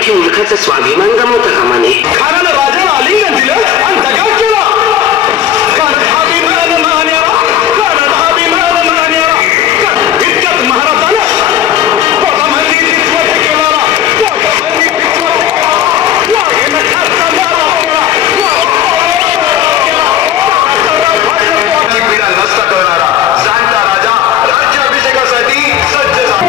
आणखी मुलखाचा स्वाभिमान गमावता कामा नये. कारण राजाला आलिंगन दिलं आणि दगाव केला. इतक्यात महाराजाला नष्ट करणारा जाणता राजा राज्याभिषेकासाठी सज्ज झाला.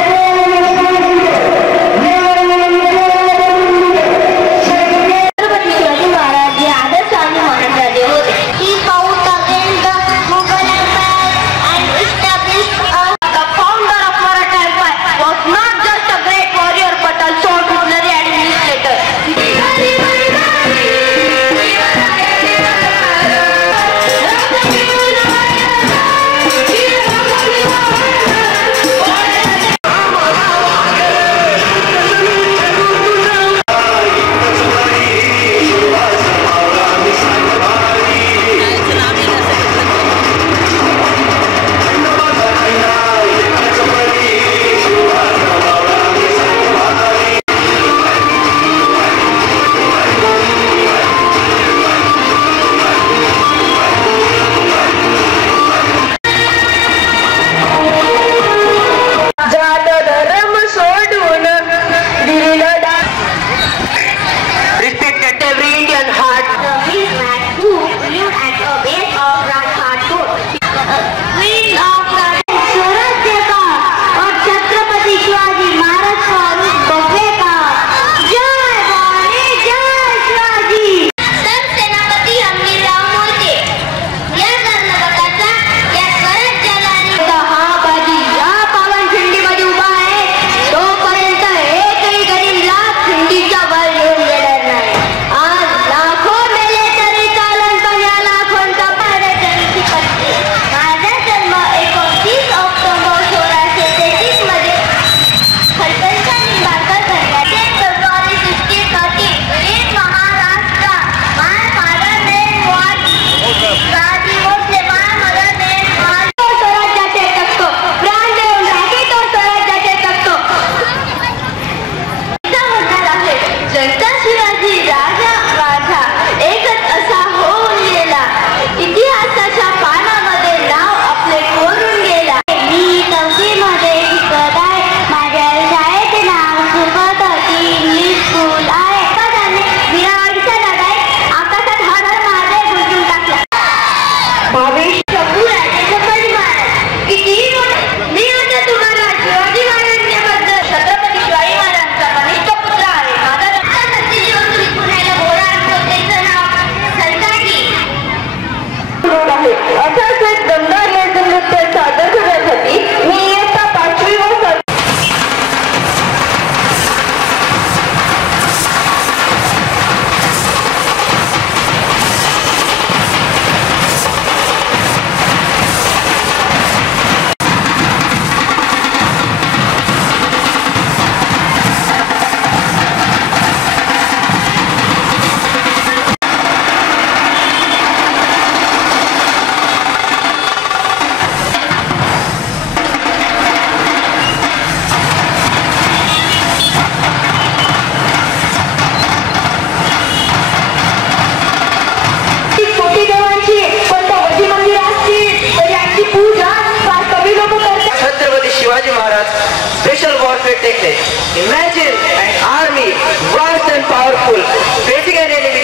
Special warfare technique. Imagine an army vast and powerful facing an enemy.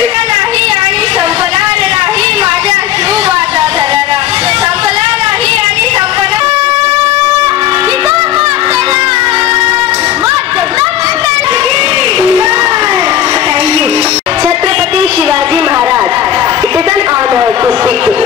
Chhatrapati Shivaji Maharaj. It is an honor to speak to you.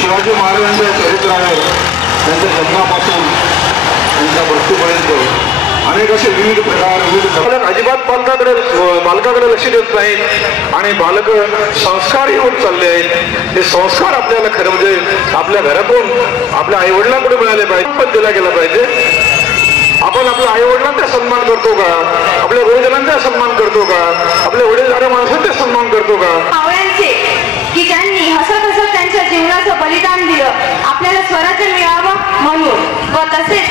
Shivaji महाराजांच्या चरित्रावर त्यांच्या जन्मापासून त्यांच्या मृत्यूपर्यंत अनेक असे विविध प्रकार विविध अजिबात बालकाकडे लक्ष देत नाहीत आणि बालक संस्कारही होत चालले आहेत. हे संस्कार आपल्याला खरं म्हणजे आपल्या घरातून आपल्या आई वडिलांकडे मिळाले पाहिजे, पण दिला गेला पाहिजे. आपण आपल्या आई वडिलांचा सन्मान करतो का? आपल्या गुरुजनांचा सन्मान करतो का? आपल्या वडीलधाऱ्या माणसांचा सन्मान करतो का? मावळ्यांचे की ज्यांनी हसत हसत त्यांच्या जीवनाचं बलिदान दिलं आपल्याला स्वराज्य मिळावं म्हणून व तसेच